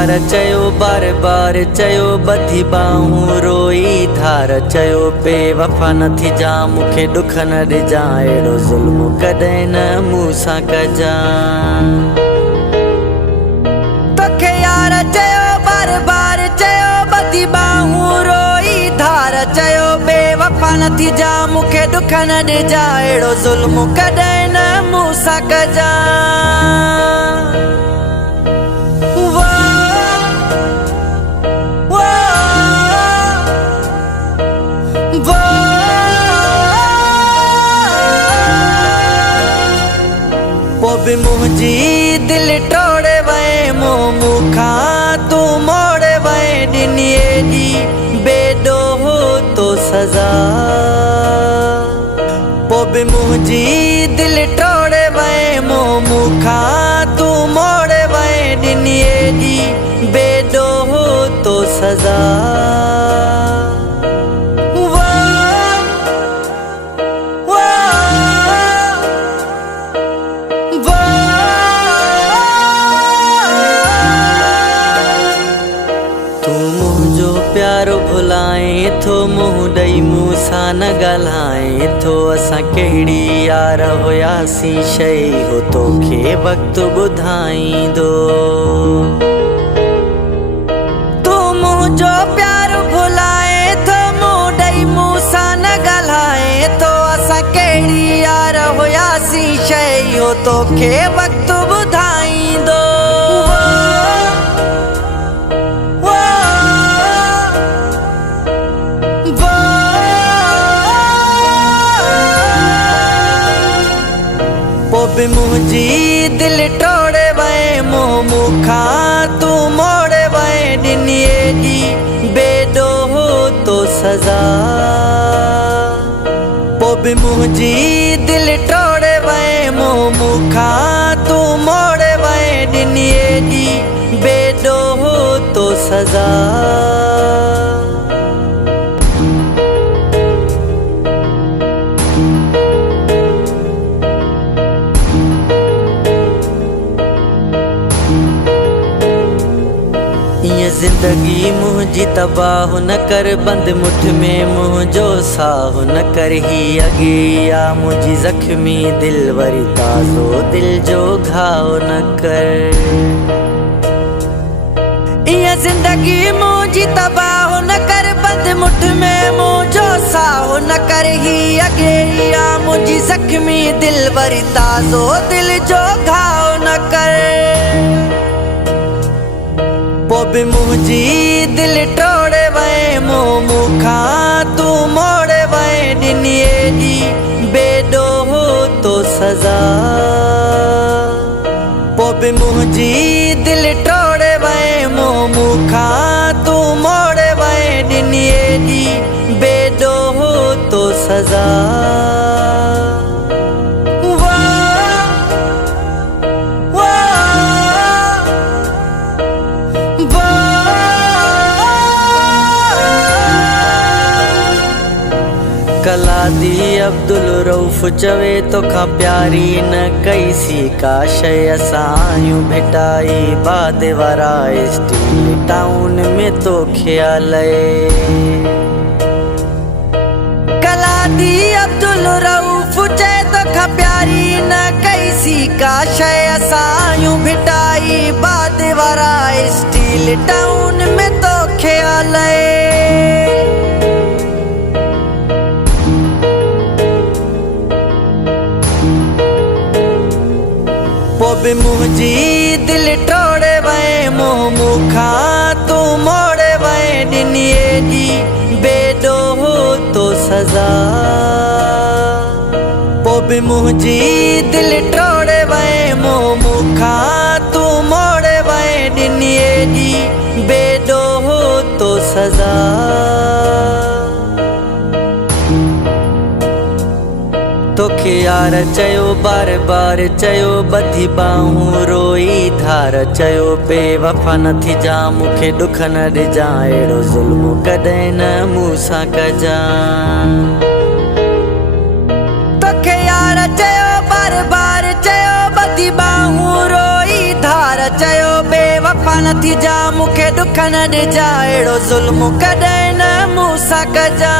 यार चयो बार बार चयो बधी बाहूं रोई धार चयो बेवफा न थी जा मूंखे दुख न ॾिजां अहिड़ो ज़ुल्म कॾहिं न मूंसां कजां। तोखे यार चयो बार बार चयो बधी बाहूं रोई धार चयो बेवफा न थी जा मूंखे दुख न ॾिजां अहिड़ो ज़ुल्म कॾहिं न मूंसां कजां। भी मुझी दिल टोड़े वए मूंखां तू मोड़े वए ॾिनीअ ॾी बेडो हो तो सज़ा। पो भी मुझी दिल टोड़े वए मूंखां तू मोड़े वए ॾिनीअ ॾी बेडो हो तो सज़ा। प्यारो भुलाए थो मुंहुं ॾेई मूंसां न ॻाल्हाए थो असां कहिड़ी यार हुयासीं शइ हो तोखे वक़्तु ॿुधाईंदो। तू मुंहिंजो प्यारो भुलाए थो मुंहुं ॾेई मूंसां न ॻाल्हाए थो असां कहिड़ी यार हुयासीं शइ हो तोखे वक़्तु ॿुधाईंदो। भी मुझी दिल टोड़े वए मूंखां तू मोड़े वए ॾिनीअ ॾी बेडो हो तो सज़ा। पो भी मुझी दिल टोड़े वए मूंखां तू मोड़े वए ॾिनीअ ॾी बेडो हो तो सज़ा। ज़िंदगी मुझी तबाह न कर बंद मुठ में मुझो साह न कर ही अगे या मुझी जख्मी दिल वरी ताज़ो दिल जो घाव न कर। ये जिंदगी मुझी तबाह न कर बंद मुठ में मुझो साह न कर ही अगे या मुझी जख्मी दिल वरी ताज़ो दिल जो घाव न कर। पो भी मुझी दिल टोड़े वए मूंखां तू मोड़े वए ॾिनीअ ॾी बेडो हो तो सज़ा। पो भी मुझी दिल टोड़े वए मूंखां तू मोड़े वए ॾिनीअ ॾी बेडो हो तो सज़ा। कलादी अब्दुल रऊफ़ चवे तोखां प्यारी न कईसी का शइ असां आहियूं भेटाई बाद वारा स्टील टाउन में तोखे आलए। कलादी अब्दुल रऊफ़ चवे तोखां प्यारी न कईसी का शइ असां आहियूं भेटाई बाद वारा स्टील टाउन में तोखे आलए। पो भी मुझी दिल टोड़े वए मूंखां तू मोड़े वए ॾिनीअ ॾी बेडो हो तो सज़ा। पो भी मुझी दिल टोड़े वए मूंखां तू मोड़े वए ॾिनीअ ॾी बेडो हो तो सज़ा। तोखे यार चयो बार बार चयो बधी बाहूं रोई धार चयो बेवफा न थी जा मूंखे दुख न ॾिजां अहिड़ो ज़ुल्म कॾहिं न मूंसां कजां। तोखे यार चयो बार बार चयो बधी बाहूं रोई धार चयो बेवफा नथी जा मुखे दुख न ॾिजा, अहिड़ो ज़ुल्म कॾहिं न मूंसां कजां।